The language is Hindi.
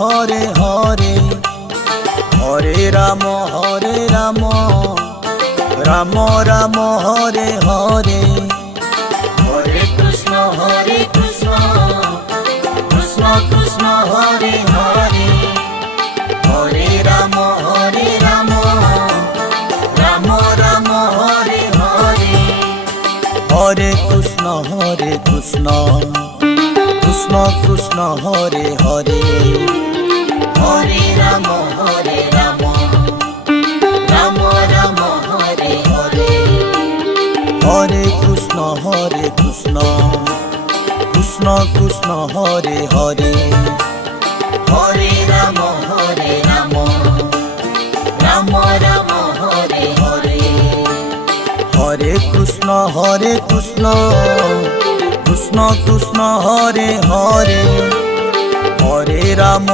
हरे हरे हरे राम राम राम हरे हरे हरे कृष्ण कृष्ण कृष्ण हरे हरे हरे राम राम राम हरे हरे हरे कृष्ण कृष्ण कृष्ण हरे हरे हरे राम राम राम हरे हरे हरे कृष्ण कृष्ण कृष्ण हरे हरे हरे राम राम हरे हरे हरे कृष्ण कृष्ण कृष्ण हरे हरे हरे राम